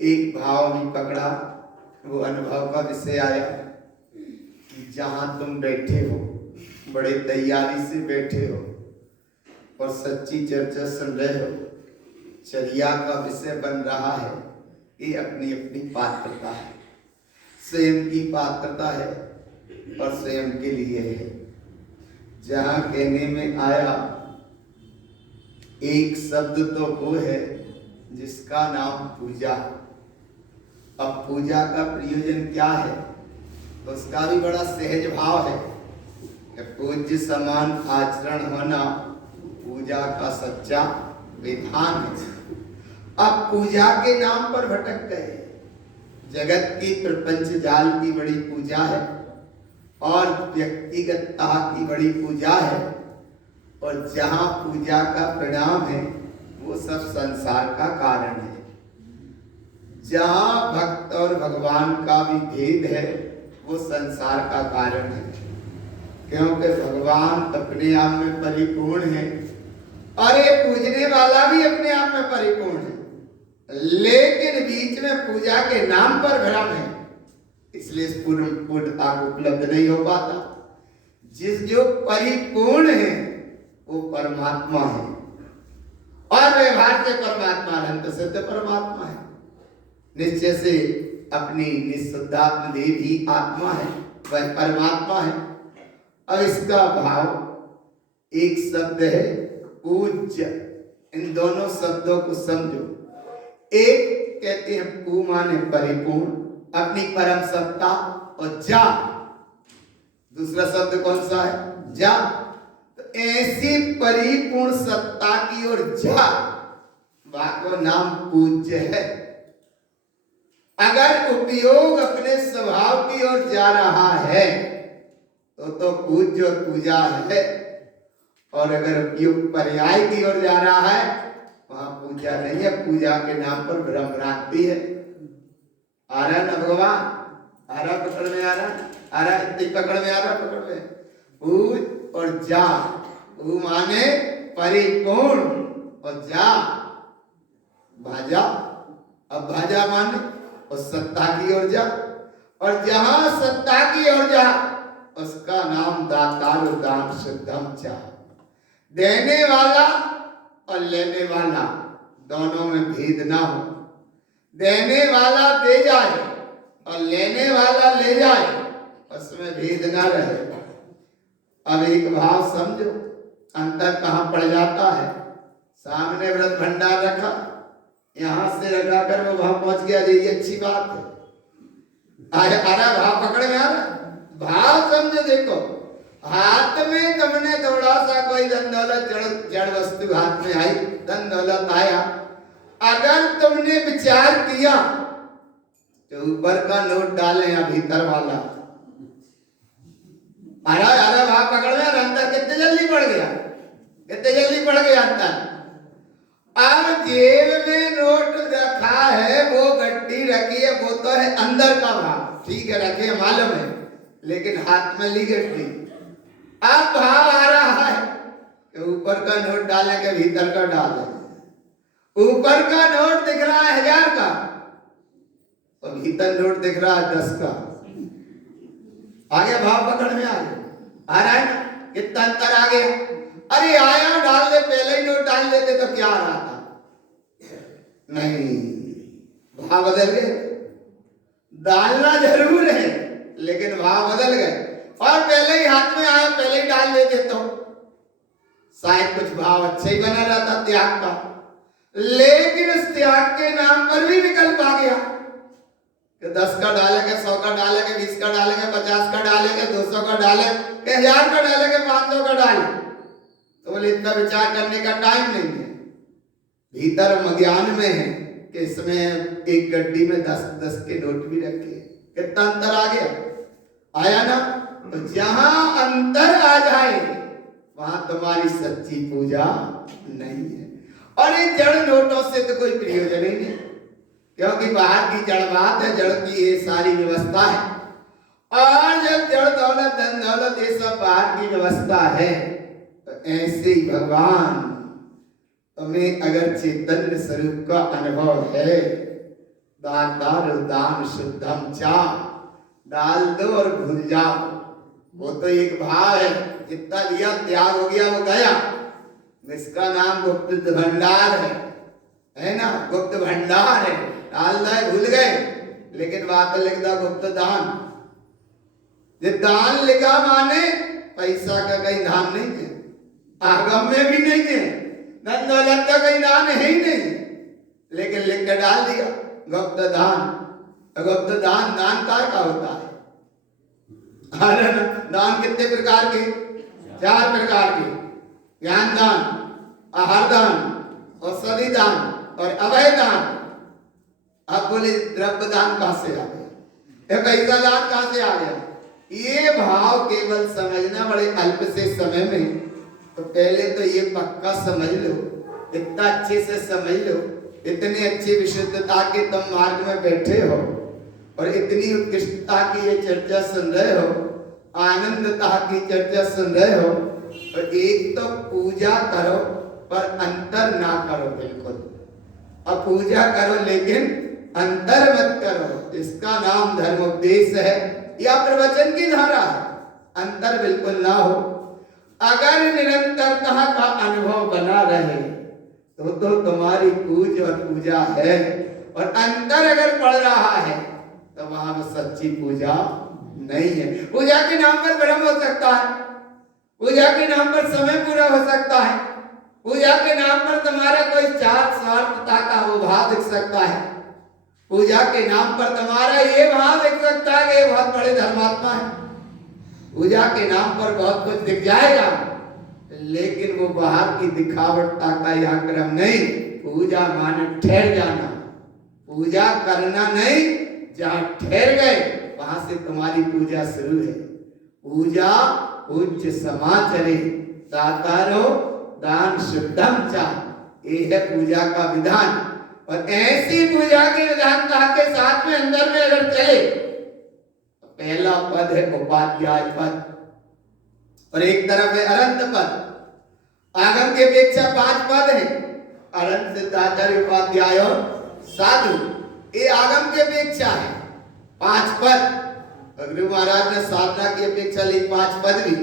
एक भाव भी पकड़ा। वो अनुभव का विषय आया कि जहां तुम बैठे हो, बड़े तैयारी से बैठे हो और सच्ची चर्चा सुन रहे हो, चर्या का विषय बन रहा है। ये अपनी अपनी पात्रता है, स्वयं की पात्रता है और स्वयं के लिए है। जहां कहने में आया एक शब्द तो वो है जिसका नाम पूजा। अब पूजा का प्रयोजन क्या है, तो उसका भी बड़ा सहज भाव है कि पूज्य समान आचरण होना पूजा का सच्चा विधान है। अब पूजा के नाम पर भटक गए। जगत की प्रपंच जाल की बड़ी पूजा है और व्यक्तिगतता की बड़ी पूजा है, और जहां पूजा का परिणाम है वो सब संसार का कारण है। जहां भक्त और भगवान का भी भेद है वो संसार का कारण है, क्योंकि भगवान अपने आप में परिपूर्ण है और ये पूजने वाला भी अपने आप में परिपूर्ण है, लेकिन बीच में पूजा के नाम पर भ्रम है, इसलिए इस पूर्णता को उपलब्ध नहीं हो पाता। जो परिपूर्ण है वो परमात्मा है और व्यवहार से परमात्मा अनंत सिद्ध परमात्मा है। निश्चय से अपनी निःशुद्धात्म देव ही आत्मा है, वह परमात्मा है। अब इसका भाव एक शब्द है पूज्य। इन दोनों शब्दों को समझो। एक कहते हैं पू माने परिपूर्ण, अपनी परम सत्ता, और जा दूसरा शब्द कौन सा है, जा। तो ऐसी परिपूर्ण सत्ता की ओर जा, वाको नाम पूज्य है। अगर उपयोग अपने स्वभाव की ओर जा रहा है तो पूज्य और पूजा है, और अगर उपयोग पर्याय की ओर जा रहा है वहां पूजा नहीं है। पूजा के नाम पर भ्रम भ्रांति है। आ रहा ना भगवान, आ रहा पकड़ में, आ रहा पकड़ में, आ रहा पकड़ में। पूज और जा, वो माने परिपूर्ण, और जा भाजा। अब भाजा माने और सत्ता की ओर जा, और जहां सत्ता की ओर जा उसका नाम दातार दान शुद्धम चा। देने वाला और लेने वाला दोनों में भेद ना हो। देने वाला दे जाए और लेने वाला ले जाए, उसमें भेद ना रहे। अब एक भाव समझो, अंतर कहां पड़ जाता है। सामने व्रत भंडार रखा, यहां से रखा कर वो भाव पहुंच गया, ये अच्छी बात है। आ रहा भाव पकड़ में, आ रहा भाव समझो। देखो, हाथ में तुमने थोड़ा सा कोई धन दौलत जड़ वस्तु हाथ में आई, धन दौलत आया, अगर तुमने विचार किया तो ऊपर का नोट डालें या भीतर वाला। अरे भाव पकड़ में, अंतर कितने जल्दी पड़ गया, कितने जल्दी पड़ गया अंतर। अब जेब में नोट रखा है, वो गड्डी रखी है, वो तो है अंदर का भाव, ठीक है रखे मालूम है, लेकिन हाथ में ली गड्डी। अब भाव आ रहा है कि ऊपर का नोट डाले के भीतर का डाले। ऊपर का नोट दिख रहा है 1000 का और भीतर नोट दिख रहा है 10 का। आगे भाव पकड़ में आ रहा है ना, कितना अंतर आ गया। अरे आया डाल दे, पहले ही नोट डाल देते तो क्या आ रहा था, नहीं, भाव बदल गए। डालना जरूर है लेकिन भाव बदल गए, और पहले ही हाथ में आया, पहले ही डाल देते तो शायद कुछ भाव अच्छा ही बना रहता त्याग का। लेकिन इस त्याग के नाम पर भी विकल्प आ गया कि 10 का डालेंगे, 100 का डालेंगे, 20 का डालेंगे, 50 का डालेंगे, 200 का डालेंगे, 1000 का डालेंगे, 500 का डालेंगे। तो बोले इतना विचार करने का टाइम नहीं है। भीतर अज्ञान में है कि इसमें एक गड्डी में 10-10 के नोट भी रखे। कितना अंतर आ गया, आया ना। तो जहां अंतर आ जाए वहां तुम्हारी सच्ची पूजा नहीं है। और इन जड़ नोटों से तो कोई प्रयोजन ही नहीं, क्योंकि बाहर की जड़ बात है, जड़ की ये सारी व्यवस्था है। और जब जड़ दौलत धन दौलत ये सब बाहर की व्यवस्था है, तो ऐसे ही भगवान तुम्हें अगर चैतन्य स्वरूप का अनुभव है, दातार दान शुद्धम चा, डाल दो और भूल जाओ। वो तो एक भाव है, जितना दिया त्याग हो गया वो गया। इसका नाम गुप्त भंडार है ना, गुप्त भंडार है। डाल दे भूल गए, लेकिन बात लिख दो गुप्त दान। ये दान लिखा माने पैसा का कहीं दान नहीं है, आगम में भी नहीं है, धन दौलत का कहीं दान है ही नहीं, लेकिन लिख कर डाल दिया गुप्त दान। गुप्त दान दान का होता है। अरे दान कितने प्रकार के? 4 प्रकार के। ज्ञान दान, आहार दान, औषधि दान और अभय दान। अब बोले द्रव्य दान कहां से आ गया, पैसा दान कहां से आ गया? ये भाव केवल समझना बड़े अल्प से समय में। तो पहले तो ये पक्का समझ लो, इतना अच्छे से समझ लो, इतने अच्छी विशुद्धता के तुम मार्ग में बैठे हो और इतनी उत्कृष्टता की ये चर्चा सुन रहे हो, आनंदता की चर्चा सुन रहे हो। और एक तो पूजा करो पर अंतर ना करो बिल्कुल। अब पूजा करो लेकिन अंतर मत करो। इसका नाम धर्मोपदेश है या प्रवचन की धारा है। अंतर बिल्कुल ना हो। अगर निरंतरता का अनुभव बना रहे तो तुम्हारी पूज और पूजा है, और अंतर अगर पड़ रहा है तो वहां में सच्ची पूजा नहीं है। पूजा के नाम पर भ्रम हो सकता है, पूजा के नाम पर समय पूरा हो सकता है, पूजा के नाम पर तुम्हारा कोई स्वार्थता का वो भाव दिख सकता है, पूजा के नाम पर तुम्हारा ये भाव दिख सकता है कि ये बहुत बड़े धर्मात्मा है। पूजा के नाम पर बहुत कुछ दिख जाएगा, लेकिन वो बाहर की दिखावटता का यह क्रम नहीं। पूजा माने ठहर जाना, पूजा करना नहीं, जहां ठहर गए वहां से तुम्हारी पूजा शुरू है। पूजा पूज्य समाचरे दातारो दान शुद्धम चा, ये है पूजा का विधान। और ऐसी पूजा के विधानता के साथ में अंदर में अगर चले, पहला पद है उपाध्याय पद और एक तरफ है अरंत पद। आगम के अपेक्षा 5 पद है, अरंत सिद्धाचार्य उपाध्याय और साधु। ये आगम के अपेक्षा है 5 पद। गुरु महाराज ने साधना की अपेक्षा ली 5 पद भी।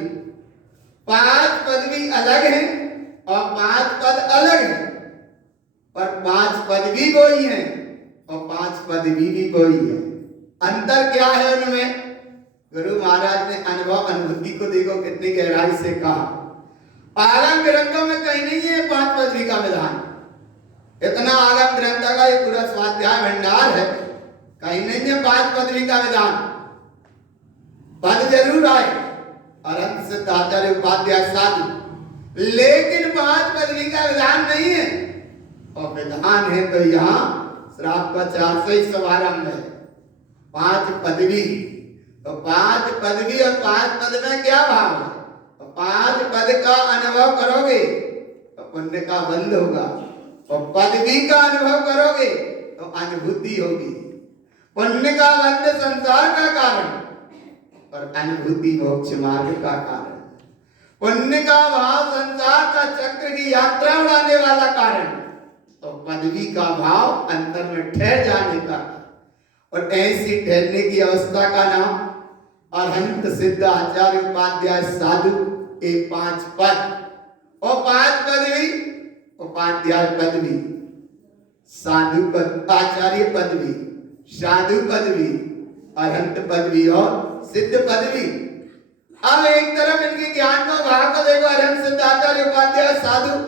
5 पद भी अलग है और 5 पद अलग है, पर 5 पद भी कोई है और 5 पद भी कोई है। अंतर क्या है उनमें? गुरु महाराज ने अनुभव अनुभूति को देखो कितनी गहराई से कहा। आगम ग्रंथों में कहीं नहीं है 5 पदवी का विधान। इतना आगम ग्रंथ का ये पूरा स्वाध्याय भंडार है, कहीं नहीं है 5 पदवी का विधान। पद जरूर आए अरंत सिद्धाचार्य उपाध्याय साधु, लेकिन 5 पदवी का विधान नहीं है। और विधान है तो यहाँ श्राप का 400 शुभारंभ है। 5 पदवी, तो 5 पदवी और 5 पद में क्या भाव है? 5 पद का अनुभव करोगे तो पुण्य का बंध होगा, और पदवी का अनुभव करोगे तो अनुभूति होगी। पुण्य का बंध संसार का कारण और अनुभूति मोक्ष मार्ग का कारण। पुण्य का भाव संसार का चक्र की यात्रा उड़ाने वाला कारण, तो पदवी का भाव अंतर में ठहर जाने का। और ऐसी ठहरने की अवस्था का नाम अरहंत सिद्ध आचार्य उपाध्याय साधु। 5 पद और 5 पदवी, उपाध्याय पदवी, साधु पद, आचार्य पदवी, साधु पदवी, अरहंत पदवी और सिद्ध पदवी। अब एक तरफ इनके ज्ञान को भाग को देखो, अरहंत सिद्ध आचार्य उपाध्याय साधु,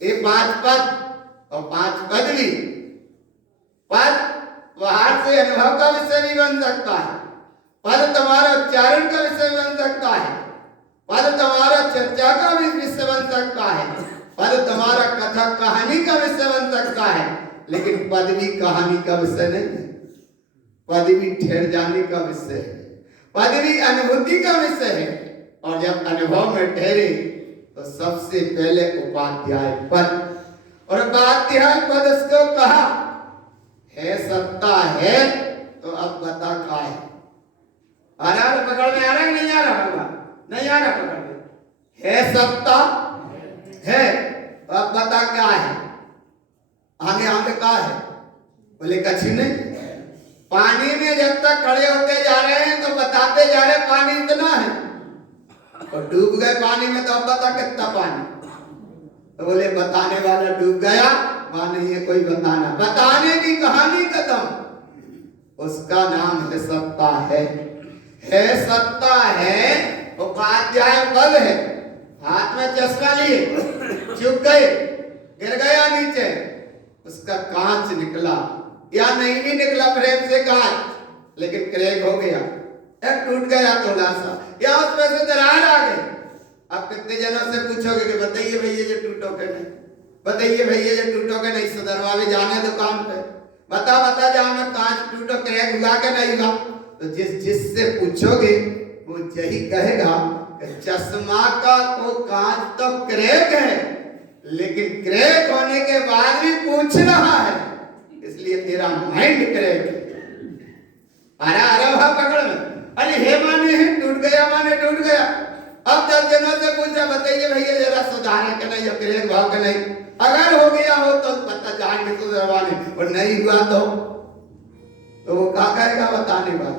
ये 5 पद और 5 पदवी। पद बाहर से अनुभव का विषय भी बन सकता है, पद तुम्हारा उच्चारण का विषय बन सकता है, पद तुम्हारा चर्चा का भी विषय बन सकता है, पद तुम्हारा कथा कहानी का विषय बन सकता है, लेकिन पदवी कहानी का विषय नहीं है। पदवी ठहर जाने का विषय है, पदवी अनुभूति का विषय है। और जब अनुभव में ठहरे तो सबसे पहले उपाध्याय पद, और उपाध्याय पद उसको कहा है सत्ता है। तो अब बता क्या है? आ रहा पकड़ में, आ रहा है नहीं आ रहा? होगा नहीं आ रहा पकड़ में। है सत्ता है, तो अब बता क्या है? आगे आगे क्या है? बोले कछ नहीं, पानी में जब तक खड़े होते जा रहे हैं तो बताते जा रहे पानी इतना है, और डूब गए पानी में तो अब बता कितना पानी। तो बोले बताने वाला डूब गया, वहां नहीं है कोई बताना, बताने की कहानी खत्म। उसका नाम है सत्ता है सत्ता है, उपाध्याय पद है। हाथ में चश्मा लिए चुप गए, गिर गया नीचे, उसका कांच निकला या नहीं भी निकला, फ्रेम से कांच, लेकिन क्रैक हो गया, टूट गया थोड़ा सा, या उसमें से दरार आ गई। आप कितने जनों से पूछोगे कि बताइए भैया जो टूटोगे नहीं, बताइए भैया जो टूटोगे नहीं, सदरवा भी जाने दुकान पे, बता जहां में कांच टूटो क्रैक हुआ के नहीं हुआ। तो जिससे पूछोगे वो यही कहेगा कि चश्मा का तो कांच तो क्रैक है, लेकिन क्रैक होने के बाद भी पूछ रहा है, इसलिए तेरा माइंड क्रैक है। अरे भाव पकड़ में, अरे हे माने है टूट गया, माने टूट गया। अब 10 जनों से पूछा बताइए भैया जरा सुधारे के नहीं, क्रैक भाव के नहीं, अगर हो गया हो तो पता जाएंगे सुधरवाने, और नहीं हुआ तो वो क्या कहेगा बताने वाला।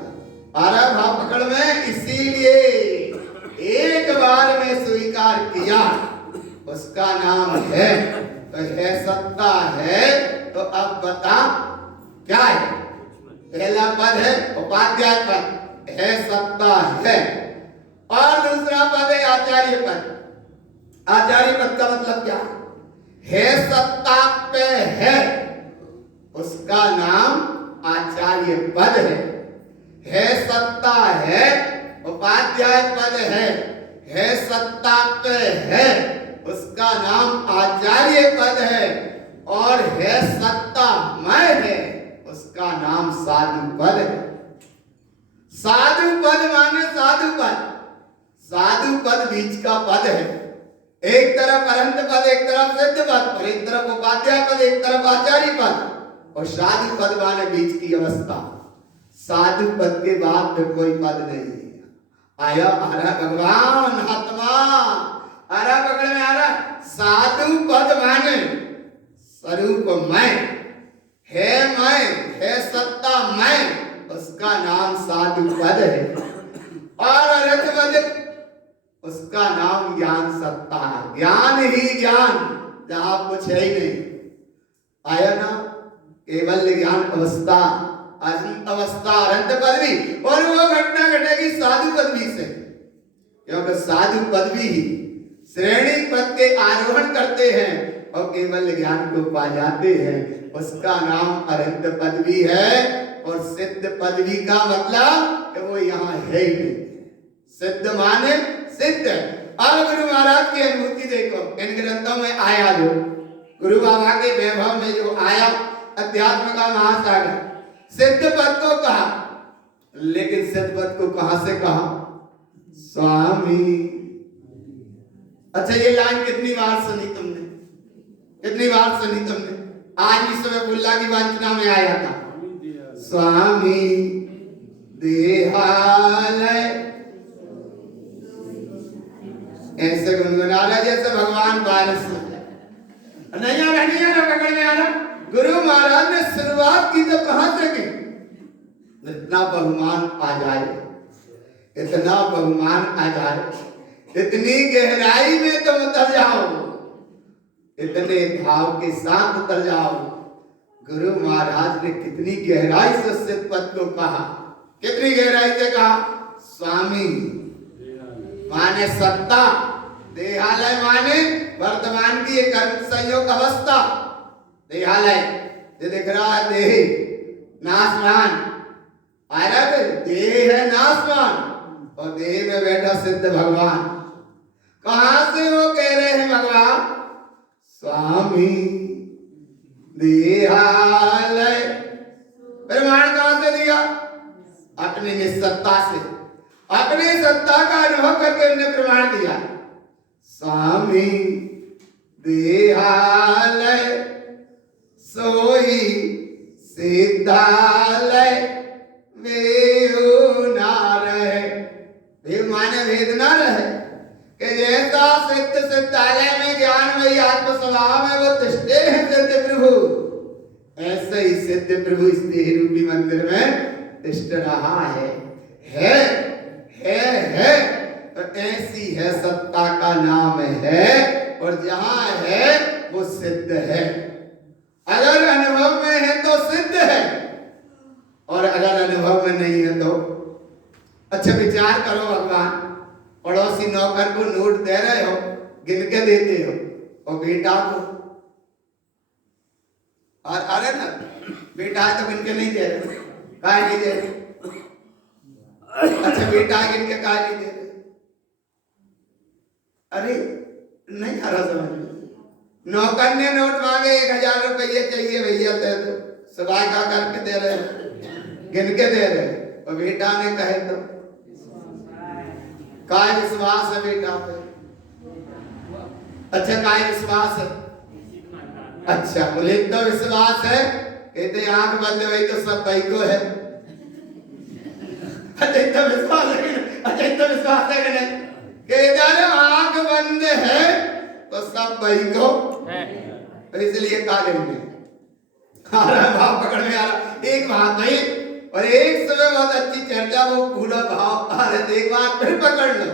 अरे भाव पकड़ में, इसीलिए एक बार में स्वीकार किया, उसका नाम है, तो है सत्ता है। तो अब बता क्या है? पहला पद है उपाध्याय पद, है सत्ता है, और दूसरा पद है आचार्य पद। आचार्य पद का मतलब क्या है? सत्ता पे है, उसका नाम आचार्य पद है सत्ता है, उपाध्याय पद है सत्ता पे है, उसका नाम आचार्य पद है, और है सत्ता मैं है, उसका नाम साधु पद है। साधु पद माने साधु पद, साधु पद बीच का पद है, एक तरफ अनंत पद, एक तरफ सिद्ध पद, और एक तरफ उपाध्याय पद, एक तरफ आचार्य पद, और साधु पद माने बीच की अवस्था। साधु पद के बाद में कोई पद नहीं है। आया आरा भगवान आत्मा, आरा पकड़ में आ रहा। साधु पद माने स्वरूप मैं है सत्ता मैं, उसका नाम साधु पद है, और अर्थ पद उसका नाम ज्ञान सत्ता है। ज्ञान ही ज्ञान, जहां कुछ है ही नहीं। आया ना, केवल ज्ञान अवस्था, अनंत अवस्था, अनंत पदवी, और वो घटना घटेगी साधु पदवी से, क्योंकि साधु पदवी ही श्रेणी पद के आरोहण करते हैं और केवल ज्ञान को पा जाते हैं, उसका नाम अनंत पदवी है। और सिद्ध पदवी का मतलब कि वो यहाँ है ही नहीं। सिद्ध माने सिद्ध। अब गुरु महाराज की अनुभूति देखो, इन ग्रंथों में आया जो गुरु बाबा के वैभव में जो आया अध्यात्म का महासागर, सिद्ध पद को कहा, लेकिन सिद्ध पद को कहां से कहा? स्वामी। अच्छा, ये लाइन कितनी बार सुनी तुमने? कितनी बार सुनी तुमने? आज इस समय बुल्ला की वांचना में आया था, स्वामी देहालय, ऐसे गुनगुना रहा जैसे भगवान बारिश नहीं आ रहा पकड़ में आ रहा। गुरु महाराज ने शुरुआत की तो कहां से की? इतना बहुमान आ जाए, इतना बहुमान आ जाए, इतनी गहराई में तुम उतर जाओ, इतने भाव के साथ उतर जाओ। गुरु महाराज ने कितनी गहराई से सिद्ध पद को कहा, कितनी गहराई से कहा? स्वामी माने सत्ता, देहालय माने वर्तमान की एक कर्म संयोग अवस्था। देहालय ये दिख रहा है, देह नाशवान, देह है नाशवान, और देह में बैठा सिद्ध भगवान। कहां से वो कह रहे हैं भगवान? स्वामी देहालय। प्रमाण कहां से दिया? अपनी निस्सत्ता से, अपनी सत्ता का अनुभव करके उन्हें प्रमाण दिया। स्वामी देहालय सोई सिद्धालय वेहु ना रहे। वेहु माने वेद ना रहे, कि जैसा सिद्ध सिद्धालय में ज्ञान में आत्म स्वभाव में वो तिष्ठे हैं सिद्ध प्रभु, ऐसे ही सिद्ध प्रभु इस देह रूपी मंदिर में तिष्ठ रहा है। तो ऐसी है सत्ता का नाम है, और जहां है वो सिद्ध है। अगर अनुभव में है तो सिद्ध है, और अगर अनुभव में नहीं है तो अच्छा विचार करो। भगवान पड़ोसी नौकर को नोट दे रहे हो, गिन के देते हो, और बेटा को, और अरे ना बेटा है तो गिन के नहीं दे रहे, काहे नहीं दे रहे? अच्छा बेटा गिन के काहे नहीं दे रहे? अरे नहीं आ रहा समझ में। नौकर ने नोट मांगे 1000 रुपये चाहिए भैया, दे दो, सवाई का करके दे रहे, गिन के दे रहे, और बेटा ने कहे तो काय विश्वास है बेटा पे? अच्छा काय विश्वास है? अच्छा बोले तो विश्वास है, कहते आंख बंद हुई तो सब भाई को है। अच्छा विश्वास है, अच्छा इतना विश्वास है कि नहीं? कहते आंख बंद है तो सब भाई को है, तो इसलिए काले में आ रहा भाव पकड़ में आ रहा। एक बात नहीं, और एक समय बहुत अच्छी चर्चा, वो पूरा भाव आ रहे, एक बात फिर पकड़ लो।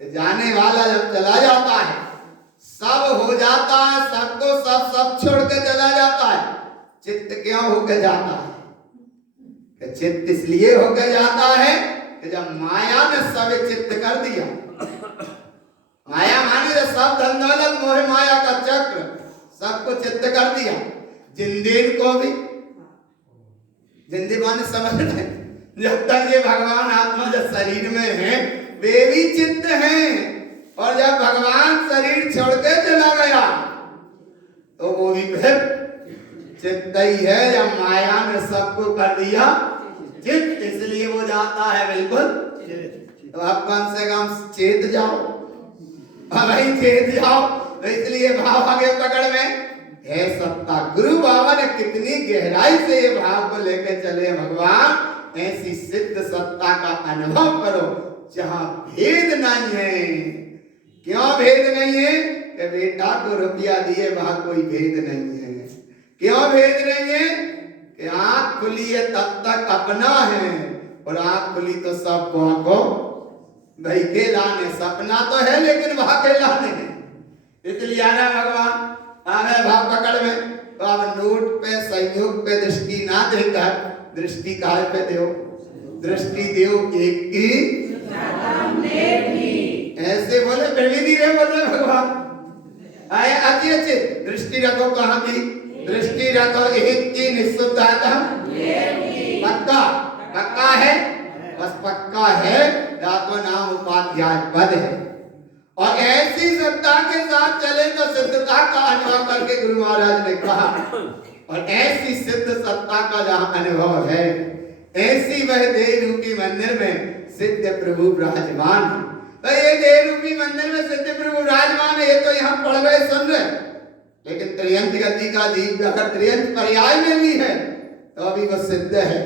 जाने वाला जब चला जाता है, सब हो जाता है, सबको सब छोड़ के चला जाता है, चित्त क्यों होकर जाता है? कि चित्त इसलिए होकर जाता है कि जब माया ने सब चित्त कर दिया। माया माने जो सब धन दौलत मोह माया का चक्र सबको चित्त कर दिया। जिंदीन को भी, जिंदी माने समझ रहे, जब तक ये भगवान आत्मा जब शरीर में है वे भी चित्त हैं, और जब भगवान शरीर छोड़ के चला गया तो वो भी फिर चित्त ही है। जब माया ने सबको कर दिया चित्त, इसलिए वो जाता है बिल्कुल। तो आप कम से कम चेत जाओ, भाई चेत जाओ। तो इसलिए भाव आगे पकड़ में है सत्ता। गुरु बाबा ने कितनी गहराई से ये भाव को लेकर चले, भगवान ऐसी सिद्ध सत्ता का अनुभव करो जहां भेद नहीं है। क्यों भेद नहीं है? कि बेटा को रुपया दिए वहां कोई भेद नहीं है। क्यों भेद नहीं है? कि आंख खुली है तब तक अपना है, और आंख खुली तो सब को भाई के लाने। सपना तो है लेकिन वहां के लाने हैं। इसलिए आना भगवान आने भाव पकड़ में, तो आप नोट पे संयोग पे दृष्टि ना देकर दृष्टि काहे पे दो? दृष्टि देव एक की ऐसे बोले, फिर भी धीरे बोल रहे भगवान। आए अच्छे दृष्टि रखो, कहाँ की दृष्टि रखो? एक की निश्चितता पक्का पक्का है, बस पक्का है, तो नाम उपाध्याय पद है। और ऐसी सत्ता के साथ चले तो सिद्धता का अनुभव करके गुरु महाराज ने कहा। और ऐसी सिद्ध सत्ता का जहाँ अनुभव है, ऐसी वह देह रूपी मंदिर में सिद्ध प्रभु विराजमान है। तो ये देह रूपी मंदिर में सिद्ध प्रभु विराजमान है। ये तो यहाँ पढ़ रहे सुन रहे, लेकिन त्रियंत गति का जीव अगर त्रियंत पर्याय में भी है तो अभी वो सिद्ध है,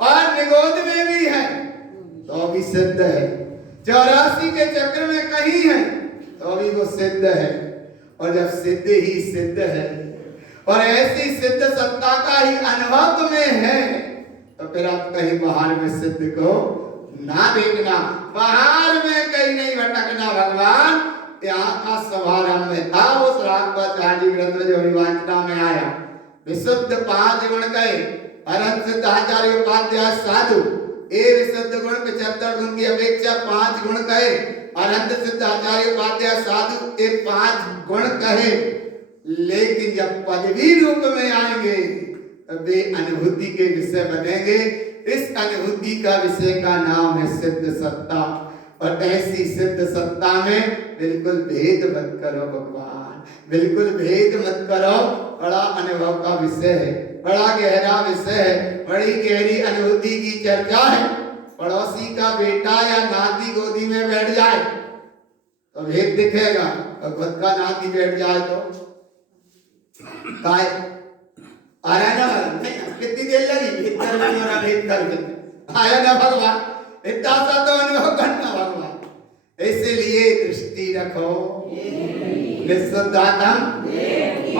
और निगोद में भी है तो अभी सिद्ध है, 84 के चक्र में कहीं है तो अभी वो सिद्ध है। और जब सिद्ध ही सिद्ध है, और ऐसी सिद्ध सत्ता का ही अनुभव तुम्हें है, तो फिर आप कहीं बाहर में सिद्ध को ना देखना, बाहर में कहीं नहीं भटकना। भगवान यहाँ का समारंभ में था उस राघवाचार्य ग्रंथ में जो विवाचना में आया। विशुद्ध 5 गुण कहे, अनंत सिद्धाचार्य उपाध्याय साधु ए विशुद्ध गुण 75 गुण की अपेक्षा 5 गुण कहे। अनंत सिद्धाचार्य उपाध्याय साधु ए 5 गुण कहे, लेकिन जब पदवी रूप में आएंगे तब वे अनुभूति के विषय बनेंगे। इस अनुभूति का विषय का नाम है सिद्ध सत्ता। और ऐसी सिद्ध सत्ता में बिल्कुल भेद मत करो भगवान, बिल्कुल भेद मत करो। बड़ा अनुभव का विषय है, बड़ा गहरा विषय है, बड़ी गहरी अनुभूति की चर्चा है। पड़ोसी का बेटा या नाती गोदी में बैठ जाए तो भेद दिखेगा, और खुद का नाती बैठ जाए तो काय आया ना? कितनी देर लगी भेद करने और भेद करके आया ना भगवान? इतना सा तो अनुभव करना भगवान। इसलिए दृष्टि रखो निश्चितात्म,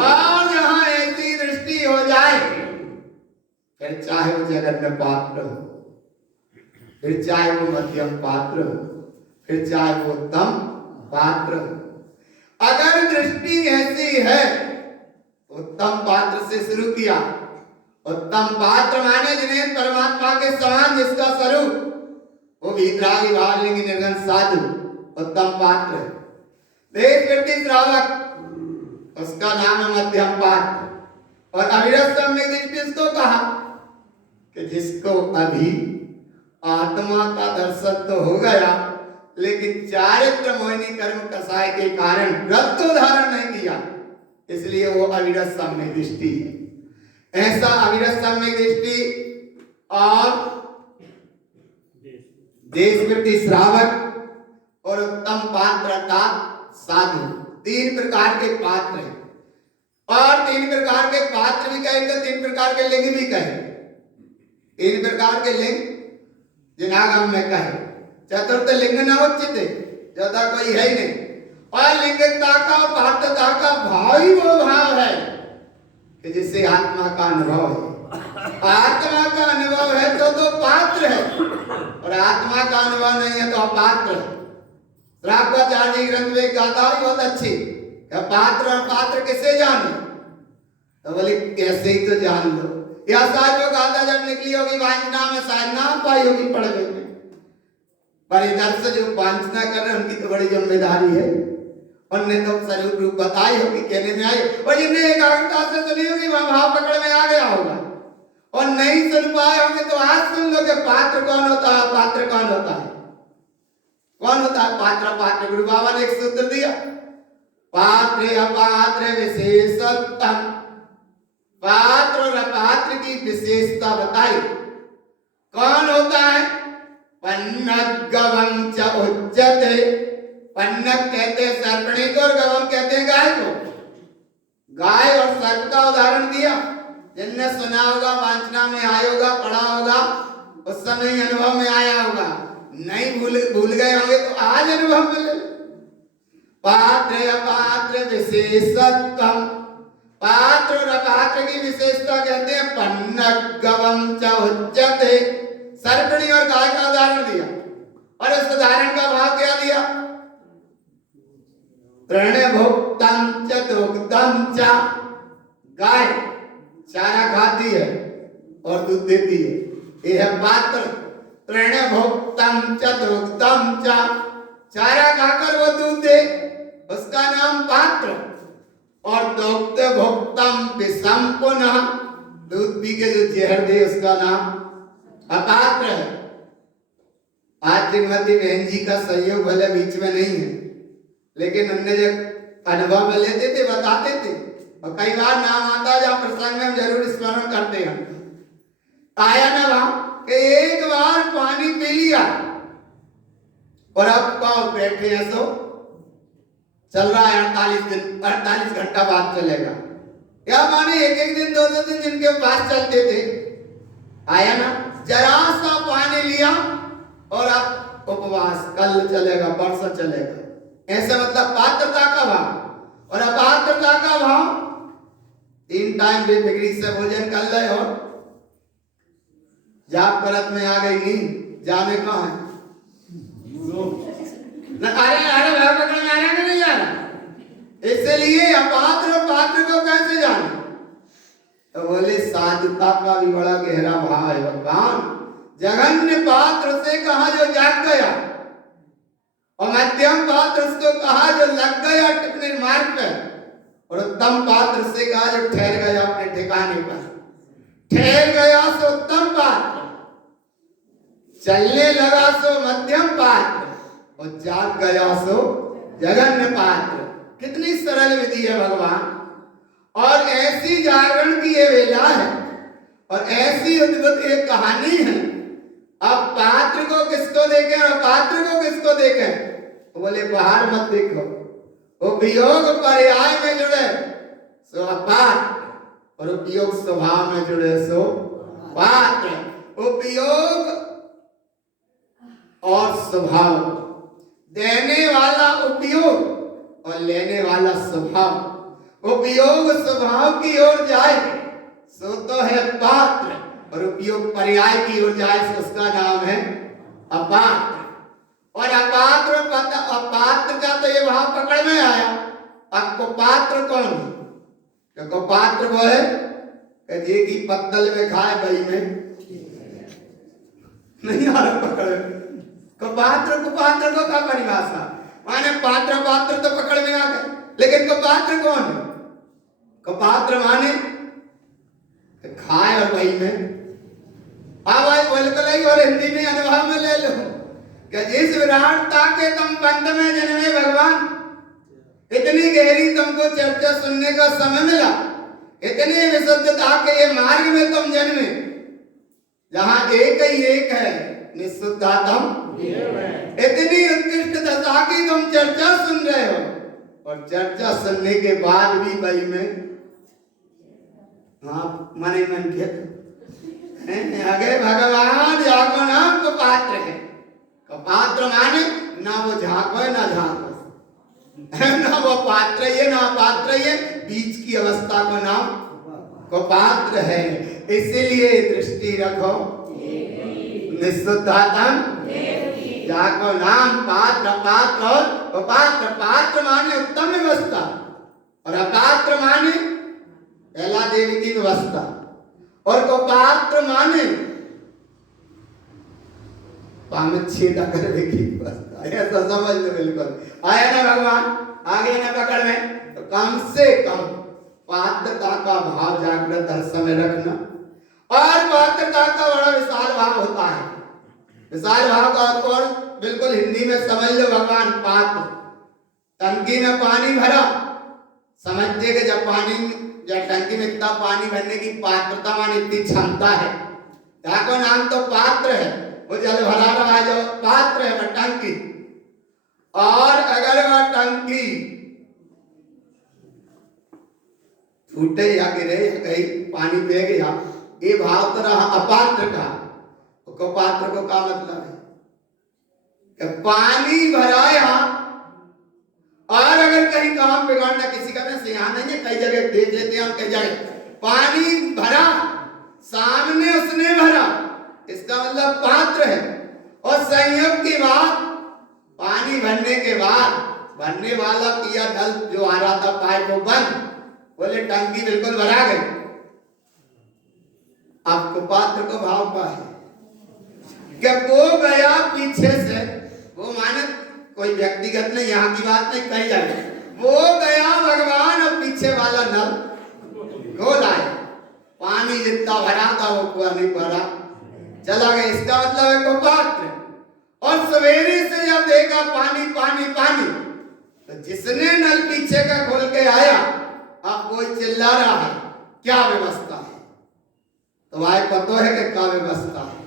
और जहाँ ऐसी दृष्टि हो जाए, फिर चाहे वो जगन्य पात्र हो, फिर चाहे वो मध्यम पात्र हो, फिर चाहे वो उत्तम पात्र हो, अगर दृष्टि ऐसी है, उत्तम पात्र से शुरू किया। उत्तम पात्र माने जिन्हें परमात्मा के समान, जिसका स्वरूप वो वीतरागी भाव लिंग निर्गुण साधु उत्तम पात्र है। देश वृत्ति श्रावक उसका नाम है मध्यम पात्र। और अविरत सम्यक दृष्टि उसको कहा कि जिसको अभी आत्मा का दर्शन तो हो गया, लेकिन चारित्र मोहिनी कर्म कसाय के कारण व्रत को धारण नहीं किया, इसलिए वो अविरत सम्यक दृष्टि है। ऐसा अविरत सम्यक दृष्टि और देश वृत्ति श्रावक और उत्तम पात्रता साधु, तीन प्रकार के पात्र हैं। और तीन प्रकार के पात्र भी कहे तो तीन प्रकार के लिंग भी कहे। तीन प्रकार के लिंग जिनागम में कहे, चतुर्थ लिंग न उच्चते, ज्यादा कोई है ही नहीं। और लिंगता का पात्रता का भाव ही वो भाव है कि जिससे आत्मा का अनुभव है। आत्मा का अनुभव है तो पात्र है, और आत्मा का अनुभव नहीं है तो अपात्र है। श्रावकाचार्य ग्रंथ में गाथा भी बहुत अच्छी, पात्र और पात्र किसे जाने, तो बोले कैसे ही तो जान लो। यह शायद वो गाथा जब निकली होगी वांछना में, शायद ना पाई होगी पढ़ने में, पर इधर से जो वांछना कर रहे हैं उनकी तो बड़ी जिम्मेदारी है। उनने तो स्वरूप रूप बताई होगी, कहने में आई, और जिन्हें एकाग्रता से सुनी होगी वहां भाव पकड़ में आ गया होगा। और नहीं सुन पाए होंगे तो आज सुन लो कि पात्र कौन होता है, पात्र कौन होता है। कौन होता है पात्र? पात्र गुरु बाबा ने एक सूत्र दिया, पात्र अपात्र विशेषता। पात्र और अपात्र की विशेषता बताई। कौन होता है? पन्नग गवम च उच्चते। पन्नग कहते हैं सर्पणी को, और गवम कहते हैं गाय को। गाय और सर्प का उदाहरण दिया। जिनने सुना होगा, वांछना में आया होगा, पढ़ा होगा, उस समय अनुभव में आया होगा। नहीं भूल गए होंगे तो आज अनुभव मिले। पात्र अपात्र विशेषत्वम। पात्र और अपात्र की विशेषता कहते हैं पन्नग गवम च उच्चते। सर्पणी और गाय का उदाहरण दिया, और इस उदाहरण का भाव क्या दिया? तृणभुक्तं च दुग्धं च। गाय चारा खाती है और दूध देती है, यह है पात्र। तृणभुक्तं च दुग्धं च, चारा खाकर वो दूध दे, उसका नाम पात्र। और दुग्ध भुक्तम विषम पुनः, दूध पी के जो जहर दे उसका नाम अपात्र है। आज श्रीमती बहन जी का सहयोग भले बीच में नहीं है, लेकिन उनने जब अनुभव में लेते थे बताते थे, और कई बार नाम आता जहाँ प्रसंग में हम जरूर स्मरण करते हैं। आया ना वहां कि एक बार पानी पी लिया और अब पाओ बैठे हैं तो चल रहा है 48 घंटा बाद चलेगा। क्या माने एक एक दिन दो दो दिन जिनके पास चलते थे, आया ना, जरा सा पानी लिया और अब उपवास, कल चलेगा परसों चलेगा। ऐसा मतलब पात्रता का भाव। और अपात्रता का भाव, 3 टाइम बेफिक्री से भोजन कर ले और जाप परत में आ गई नींद, जाने कहाँ है? अरे भाई पकड़ में आ रहा है नहीं आ रहा। इसलिए अपात्र और पात्र को कैसे जाने? तो बोले साधुता का भी बड़ा गहरा भाव है भगवान। जघन्य पात्र से कहा जो जाग गया, और मध्यम पात्र उसको कहा जो लग गया टिप्पणी मार्ग पे, और उत्तम पात्र से कहा जो ठहर गया अपने ठिकाने पर। ठहर गया सो उत्तम पात्र, चलने लगा सो मध्यम पात्र, और जाग गया सो जघन्य पात्र। कितनी सरल विधि है भगवान। और ऐसी जागरण की ये वेला है, और ऐसी अद्भुत एक कहानी है। अब पात्र को किसको देखें और पात्र को किसको देखें? तो बोले बाहर मत देखो, वो वियोग पर्याय में जुड़े सो अपात्र, और उपयोग स्वभाव में जुड़े सो पात्र। उपयोग और स्वभाव, देने वाला उपयोग और लेने वाला स्वभाव। उपयोग स्वभाव की ओर जाए, सो तो है पात्र, और उपयोग पर्याय की ओर जाए तो उसका नाम है अपात्र। और अपात्र का तो ये भाव पकड़ में आया। अब कुपात्र कौन है? कुपात्र वो है जे की पत्तल में खाए बही में नहीं आ रहा पकड़ में। कुपात्र को का परिभाषा माने पात्र पात्र तो पकड़ में आ गए, लेकिन कुपात्र कौन है? कुपात्र माने खाए और वही में आवाज बोल कर और हिंदी में अनुभव में ले लो कि जिस विराटता के तुम पंथ में जन्मे भगवान, इतनी गहरी तुमको चर्चा सुनने का समय मिला, इतनी विशुद्धता के ये मार्ग में तुम जन्मे जहां एक ही एक है निःशुद्धातम, इतनी उत्कृष्ट दशा की तुम चर्चा सुन रहे हो, और चर्चा सुनने के बाद भी भाई में हाँ मन ही मन के अगे भगवान जाको नाम को पात्र है। पात्र माने ना वो झाको ना झाको, ना वो पात्र ये ना पात्र ये, बीच की अवस्था को नाम को पात्र है। इसीलिए दृष्टि रखो निःशुद्धातम जाको नाम पात्र। पात्र और पात्र, पात्र माने उत्तम व्यवस्था और अपात्र माने पहला देवी की व्यवस्था, और कुपात्र माने पामच्छेदा करने की व्यवस्था। ऐसा समझ लो बिल्कुल। आया ना भगवान आगे ना पकड़ में, तो कम से कम पात्रता का भाव जागृत हर समय रखना। और पात्रता का बड़ा विशाल भाव होता है। विशाल भाव का और बिल्कुल हिंदी में समझ लो भगवान पात्र। टंकी में पानी भरा, समझते कि जब टंकी में इतना पानी भरने की पात्रता माने इतनी क्षमता है, जाको नाम तो पात्र है, वो जल भरा रहा है जो पात्र है वह टंकी। और अगर वह टंकी छूटे या गिरे या कहीं पानी बह गया, ये भाव तो रहा अपात्र का। तो पात्र को क्या मतलब है कि पानी भरा यहां, और अगर कहीं काम बिगाड़ना किसी का, वैसे यहाँ नहीं है, कई जगह देख लेते हैं, कई जगह पानी भरा सामने उसने भरा, इसका मतलब पात्र है। और संयोग की बात, पानी भरने के बाद भरने वाला किया नल जो आ रहा था पाइप वो बंद, बोले टंकी बिल्कुल भरा गई। आपको पात्र को भाव पा है कि वो गया पीछे से, वो माने कोई व्यक्तिगत नहीं, यहाँ की बात नहीं, कही जाए वो गया भगवान और पीछे वाला नल खोल आए, पानी जितना भरा था वो पानी भरा चला गया। इसका मतलब है को पात्र। और सवेरे से जब देखा पानी पानी पानी, तो जिसने नल पीछे का खोल के आया, अब कोई चिल्ला रहा है क्या व्यवस्था है, तो भाई पता है कि क्या व्यवस्था है।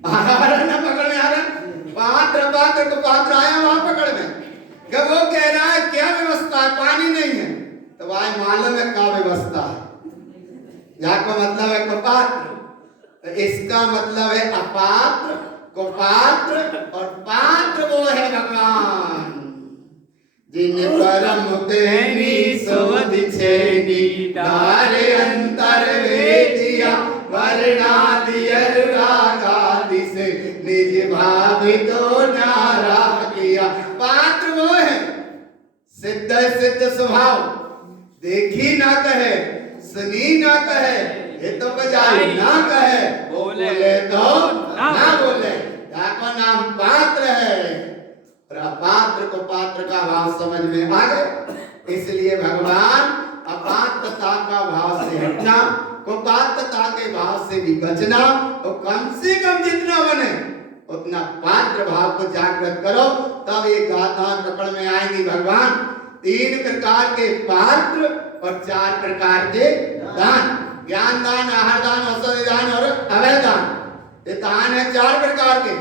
ना पकड़ में आ रहा, पात्र पात्र को पात्र आया वहां पकड़ में, कि वो कह रहा है क्या व्यवस्था है, पानी नहीं है, तो भाई मालूम है क्या व्यवस्था है। यहाँ का मतलब है कुपात्र, तो इसका मतलब है अपात्र, कुपात्र, और पात्र वो है भगवान जिन परम तेनी सोध छेनी, तारे अंतर वेदिया वर्णादि अनुरागादि से निज भाव तो नारा किया। पात्र वो है सिद्ध सिद्ध स्वभाव, देखी ना कहे सुनी ना कहे, ये तो बजाय ना कहे, बोले तो ना बोले, जाको नाम पात्र है। और अपात्र को पात्र का भाव समझ में आ गए। इसलिए भगवान अपात्रता का भाव से हटना, कुपात्रता के भाव से भी बचना, तो कम से कम जितना बने उतना पात्र भाव को जागृत करो, तब ये गाथा पकड़ में आएंगी। भगवान 3 प्रकार के पात्र और 4 प्रकार के दान, ज्ञान दान, आहार दान, औषधि दान और अभय दान। ये दान है 4 प्रकार के।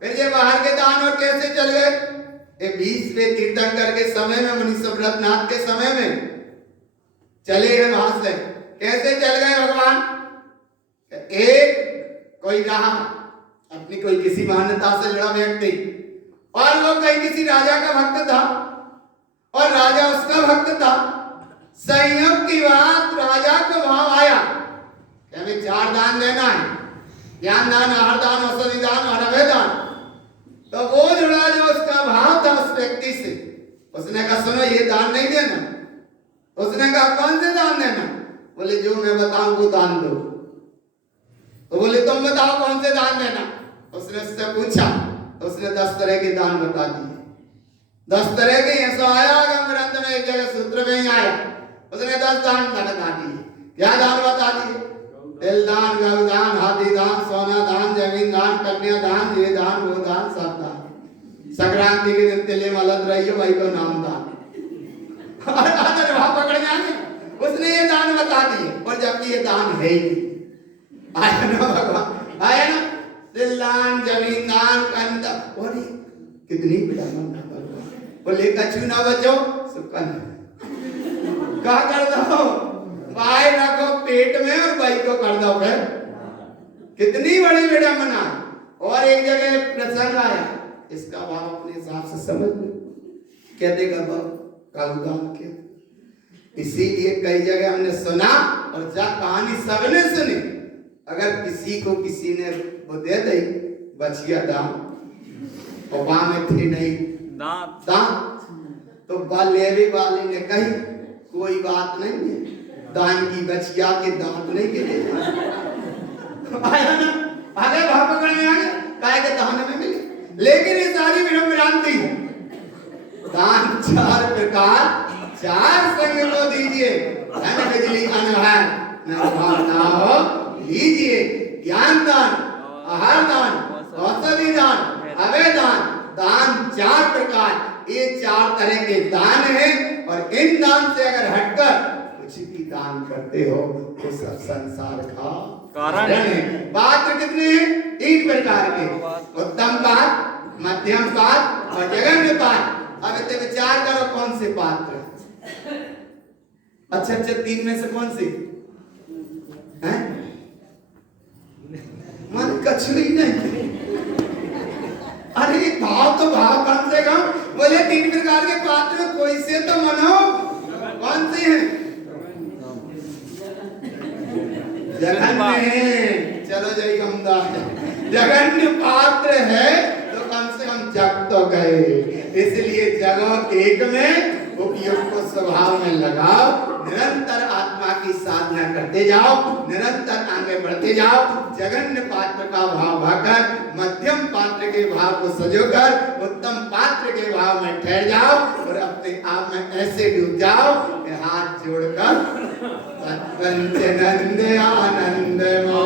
फिर ये बाहर के दान और कैसे चल गए, ये 20वें तीर्थंकर के समय में, मुनि सुब्रतनाथ के समय में चले गए वहां से। कैसे चल गए भगवान, एक कोई रहा अपनी कोई किसी मान्यता से जुड़ा व्यक्ति, और वो कहीं किसी राजा का भक्त था, और राजा उसका भक्त था। संयोग की बात राजा को भाव आया कि हमें 4 दान देना है, ज्ञान दान, आहार दान, औषधि दान और अभय दान। तो वो जुड़ा जो उसका भाव था उस व्यक्ति से, उसने कहा सुनो ये दान नहीं देना। उसने कहा कौन से दान देना? बोले जो मैं बताऊं वो दान दो। तो बोले तुम बताओ कौन से दान देना। उसने उससे पूछा, उसने 10 तरह के दान बता दिए। 10 तरह के, ऐसा आया ग्रंथ में, एक जगह सूत्र में ही आया। उसने 10 दान बता दिए। क्या दान बता दिए? तिल दान, गौ दान, हाथी दान, सोना दान, जमीन दान, कन्या दान, ये दान, वो दान, सब दान। संक्रांति के दिन तिले मलद रही हो भाई को नाम दान। और वहां पकड़ जाएंगे। उसने ये दान बता दिए और जबकि ये दान है ही नहीं। आया ना भगवान, आया ना, तिल दान, जमीन दान, कन्या, और कितनी भगवान बोले कछु ना बचो सुकन क्या कर दो, बाय रखो पेट में और भाई को कर दो फिर। कितनी बड़ी विडंबना। और एक जगह प्रसंग आया, इसका भाव अपने हिसाब से समझ लो। कहते दान के इसीलिए कई जगह हमने सुना और जा कहानी सबने सुनी। अगर किसी को किसी ने वो दे दी बचिया दान और वहां में थी नहीं दान, तो बालेवी वाले ने कही कोई बात नहीं है, दान की बचिया के दांत नहीं गिरे। आया ना, आगे भाव पकड़ने आ गया, काय के दान में मिले। लेकिन ये सारी विडंबना है। दान 4 प्रकार, 4 संग को दीजिए, धन बिजली अनहर न हो लीजिए। ज्ञान दान, आहार दान, औषधि दान, अभय दान। दान 4 प्रकार, ये 4 तरह के दान हैं। और इन दान से अगर हटकर कुछ भी दान करते हो तो सब संसार का कारण है। पात्र कितने हैं? 3 प्रकार के, उत्तम पात्र, मध्यम पात्र और जघन्य पात्र। अब इतने विचार करो कौन से पात्र? अच्छा 3 में से कौन से हैं? मन कछुई नहीं। अरे भाव तो भाव कम से कम बोले 3 प्रकार के पात्र में कोई से तो मनो। कौन से हैं? जघन्य है, चलो जय गमदा है, जघन्य पात्र है तो कम से कम जग तो गए। इसलिए जगह एक में उपयोग को स्वभाव में लगाओ, निरंतर आत्मा की साधना करते जाओ, निरंतर आगे बढ़ते जाओ। जघन्य पात्र का भाव भाकर मध्यम पात्र के भाव को सजोकर उत्तम पात्र के भाव में ठहर जाओ और अपने आप में ऐसे डूब जाओ कि हाथ जोड़कर सत्पंच नंद आनंद मो